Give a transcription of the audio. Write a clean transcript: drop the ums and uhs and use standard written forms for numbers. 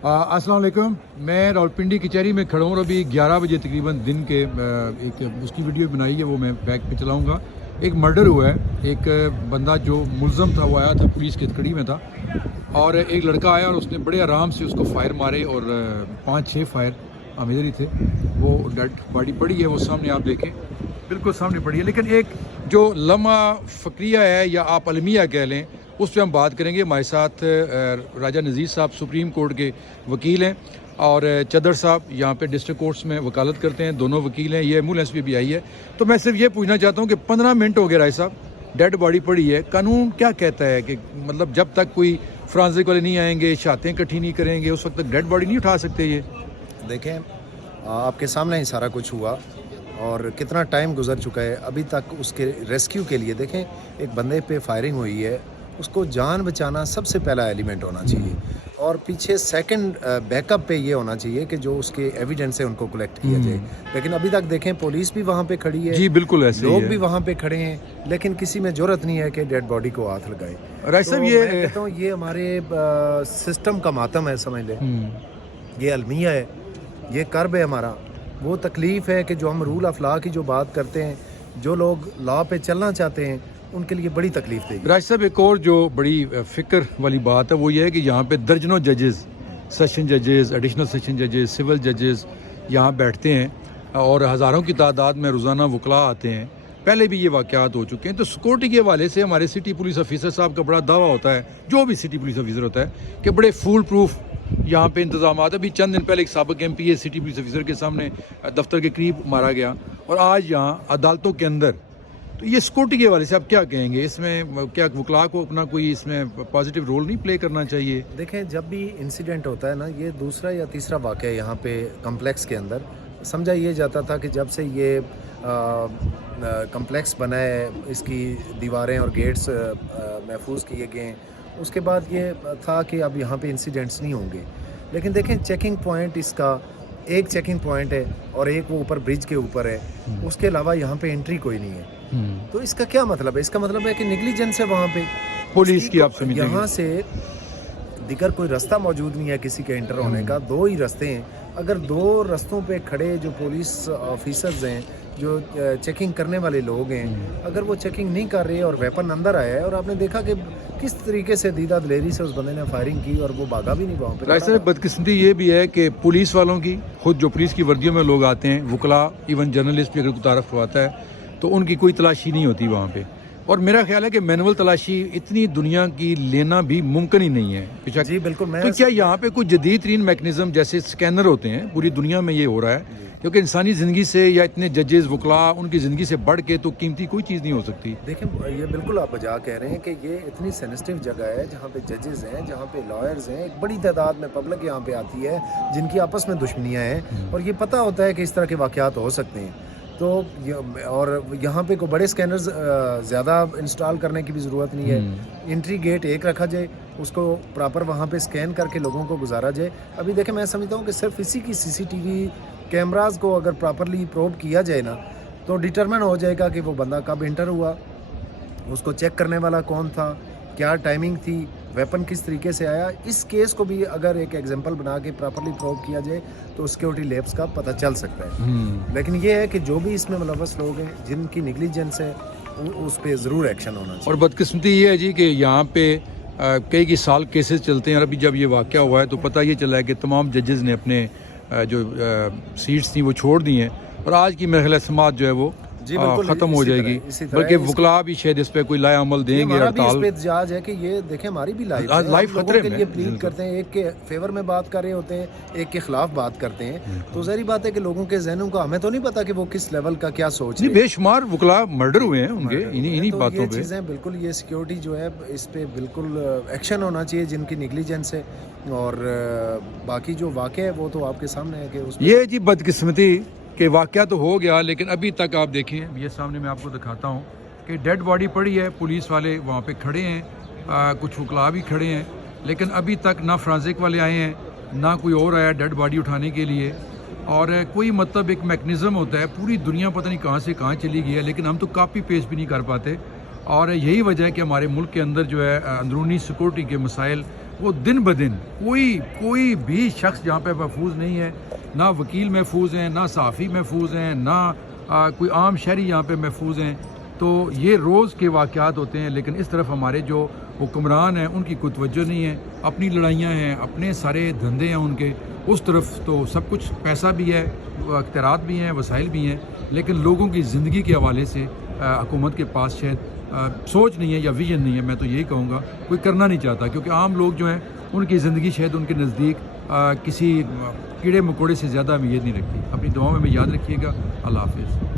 अस्सलाम वालेकुम। मैं रावलपिंडी कचहरी में खड़ा हूँ और अभी 11 बजे तकरीबन दिन के एक उसकी वीडियो बनाई है, वो मैं बैक पे चलाऊँगा। एक मर्डर हुआ है, एक बंदा जो मुलज़म था वो आया था, पुलिस की कड़ी में था और एक लड़का आया और उसने बड़े आराम से उसको फायर मारे और 5-6 फायर हम इधर ही थे। वो डेड बॉडी पड़ी है, वो सामने आप देखें, बिल्कुल सामने पड़ी है। लेकिन एक जो लम्हा फ़क्रिया है या आप अलमिया कह लें, उस पर हम बात करेंगे। हमारे साथ राजा नज़ीर साहब सुप्रीम कोर्ट के वकील हैं और चदर साहब यहाँ पे डिस्ट्रिक्ट कोर्ट्स में वकालत करते हैं, दोनों वकील हैं। ये एम्बुलेंस भी आई है। तो मैं सिर्फ ये पूछना चाहता हूँ कि 15 मिनट हो गए राय साहब, डेड बॉडी पड़ी है, कानून क्या कहता है कि मतलब जब तक कोई फ्रांसिक वाले नहीं आएंगे, शहादतें इकट्ठी नहीं करेंगे, उस वक्त तक डेड बॉडी नहीं उठा सकते? ये देखें, आपके सामने ही सारा कुछ हुआ और कितना टाइम गुजर चुका है अभी तक उसके रेस्क्यू के लिए। देखें, एक बंदे पे फायरिंग हुई है, उसको जान बचाना सबसे पहला एलिमेंट होना चाहिए और पीछे सेकंड बैकअप पे ये होना चाहिए कि जो उसके एविडेंस है उनको कलेक्ट किया जाए। लेकिन अभी तक देखें, पुलिस भी वहाँ पे खड़ी है, जी बिल्कुल ऐसे लोग भी वहाँ पे खड़े हैं, लेकिन किसी में जरूरत नहीं है कि डेड बॉडी को हाथ लगाए। राय साहब, ये मैं कहता हूँ ये हमारे सिस्टम का मातम है, समझ लें। ये अलमिया है, ये कर्ब है हमारा। वो तकलीफ़ है कि जो हम रूल ऑफ लॉ की जो बात करते हैं, जो लोग लॉ पे चलना चाहते हैं, उनके लिए बड़ी तकलीफ देगी। राज साहब, एक और जो बड़ी फिक्र वाली बात है वो ये है कि यहाँ पे दर्जनों जजेस, सेशन जजेस, एडिशनल सेशन जजेस, सिविल जजेस यहाँ बैठते हैं और हज़ारों की तादाद में रोज़ाना वकला आते हैं। पहले भी ये वाक़यात हो चुके हैं। तो सिक्योरिटी के हवाले से हमारे सिटी पुलिस ऑफिसर साहब का बड़ा दावा होता है, जो भी सिटी पुलिस ऑफिसर होता है, कि बड़े फूल प्रूफ यहाँ पे इंतजाम। अभी चंद दिन पहले एक साबिक MPA सिटी पुलिस ऑफिसर के सामने दफ्तर के करीब मारा गया और आज यहाँ अदालतों के अंदर। तो ये सिक्योरिटी के हवाले से आप क्या कहेंगे? इसमें क्या वकला को अपना कोई इसमें पॉजिटिव रोल नहीं प्ले करना चाहिए? देखें, जब भी इंसिडेंट होता है ना, ये दूसरा या तीसरा वाक़या यहाँ पे कम्प्लेक्स के अंदर समझा ये जाता था कि जब से ये कम्प्लेक्स बना है, इसकी दीवारें और गेट्स महफूज किए गए हैं, उसके बाद ये था कि अब यहाँ पे इंसिडेंट्स नहीं होंगे। लेकिन देखें, चेकिंग पॉइंट इसका एक चेकिंग पॉइंट है और एक वो ऊपर ब्रिज के ऊपर है, उसके अलावा यहाँ पे एंट्री कोई नहीं है। तो इसका क्या मतलब है? इसका मतलब है कि नेग्लिजेंस है वहाँ पे पुलिस की। आप समझेंगे यहाँ से दिगर कोई रास्ता मौजूद नहीं है किसी के एंटर होने का, दो ही रास्ते हैं। अगर दो रास्तों पे खड़े जो पुलिस ऑफिसर्स हैं, जो चेकिंग करने वाले लोग हैं, अगर वो चेकिंग नहीं कर रहे और वेपन अंदर आया है, और आपने देखा कि किस तरीके से दीदा दलेरी से उस बंदे ने फायरिंग की और वो भागा भी नहीं वहाँ पे। राइट साहब, बदकिस्मती ये भी है कि पुलिस वालों की, खुद जो पुलिस की वर्दियों में लोग आते हैं, वकला, इवन जर्नलिस्ट भी अगर कोई तारफ़ करवाता है तो उनकी कोई तलाशी नहीं होती वहाँ पे। और मेरा ख्याल है कि मैनुअल तलाशी इतनी दुनिया की लेना भी मुमकिन ही नहीं है। जी बिल्कुल। तो क्या यहाँ पे कुछ जदीद तरीन मैकेनिज्म जैसे स्कैनर होते हैं, पूरी दुनिया में ये हो रहा है? क्योंकि इंसानी ज़िंदगी से या इतने जजेस वकला, उनकी ज़िंदगी से बढ़ के तो कीमती कोई चीज़ नहीं हो सकती। देखें, ये बिल्कुल आप बजा कह रहे हैं कि ये इतनी सेंसिटिव जगह है जहाँ पे जजेस हैं, जहाँ पे लॉयर्स हैं, एक बड़ी तादाद में पब्लिक यहाँ पे आती है जिनकी आपस में दुश्मनियाँ हैं और ये पता होता है कि इस तरह के वाक़यात हो सकते हैं। तो और यहाँ पे कोई बड़े स्कैनर्स ज़्यादा इंस्टॉल करने की भी ज़रूरत नहीं है। एंट्री गेट एक रखा जाए, उसको प्रॉपर वहाँ पे स्कैन करके लोगों को गुजारा जाए। अभी देखें, मैं समझता हूँ कि सिर्फ इसी की CCTV कैमरास को अगर प्रॉपरली प्रोब किया जाए ना, तो डिटरमिन हो जाएगा कि वो बंदा कब एंटर हुआ, उसको चेक करने वाला कौन था, क्या टाइमिंग थी, वेपन किस तरीके से आया। इस केस को भी अगर एक एग्जांपल बना के प्रॉपरली प्रोव किया जाए तो सिक्योरिटी लैब्स का पता चल सकता है। लेकिन ये है कि जो भी इसमें मुलव्वस लोग हैं, जिनकी नेग्लिजेंस है, उस पर ज़रूर एक्शन होना चाहिए। और बदकिस्मती ये है जी कि यहाँ पे कई साल केसेस चलते हैं और अभी जब ये वाक़या हुआ है तो पता ये चला है कि तमाम जजेस ने अपने जो सीट्स थी वो छोड़ दी हैं और आज की मेरे ख्याल समाज जो है वो खत्म हो जाएगी। बल्कि वकला भी शायद इस पे कोई लाया अमल देंगे। हड़ताल है कि ये देखें, हमारी भी लाइफ खतरे में, प्लीड करते हैं, एक के फेवर में बात कर रहे होते हैं, एक के खिलाफ बात करते हैं। तो ज़ाहिर बात है कि लोगों के जहनों का हमें तो नहीं पता कि वो किस लेवल का क्या सोच है। बेशुमार वकला मर्डर हुए हैं उनके इन्हीं बातों पे। चीज़ें बिल्कुल, ये सिक्योरिटी जो है इस पे बिल्कुल एक्शन होना चाहिए जिनकी नेग्लिजेंस है। और बाकी जो वाक़या है वो तो आपके सामने है कि ये जी बदकिस्मती कि वाक़या तो हो गया, लेकिन अभी तक आप देखें, ये सामने मैं आपको दिखाता हूँ कि डेड बॉडी पड़ी है, पुलिस वाले वहाँ पे खड़े हैं, कुछ वकला भी खड़े हैं, लेकिन अभी तक ना फ्रांसिक वाले आए हैं, ना कोई और आया डेड बॉडी उठाने के लिए। और कोई मतलब एक मैकेनिज़्म होता है, पूरी दुनिया पता नहीं कहाँ से कहाँ चली गई है, लेकिन हम तो कापी पेस्ट भी नहीं कर पाते। और यही वजह है कि हमारे मुल्क के अंदर जो है अंदरूनी सिक्योरिटी के मसाइल وہ دن بدن کوئی بھی شخص جہاں پہ محفوظ نہیں ہے، نہ وکیل محفوظ ہیں، نہ صحافی محفوظ ہیں، نہ کوئی عام شہری یہاں پہ محفوظ ہیں. تو یہ روز کے واقعات ہوتے ہیں، لیکن اس طرف ہمارے جو حکمران ہیں ان کی کوئی توجہ نہیں ہے. اپنی لڑائیاں ہیں، اپنے سارے دھندے ہیں ان کے، اس طرف تو سب کچھ پیسہ بھی ہے، اختیارات بھی ہیں، وسائل بھی ہیں، لیکن لوگوں کی زندگی کے حوالے سے حکومت کے پاس شاید سوچ نہیں ہے یا ویژن نہیں ہے. میں تو یہی کہوں گا کوئی کرنا نہیں چاہتا، کیونکہ عام لوگ جو ہیں ان کی زندگی شاید ان کے نزدیک کسی کیڑے مکوڑے سے زیادہ اہمیت نہیں رکھتی. اپنی دعاؤں میں یاد رکھیے گا. اللہ حافظ.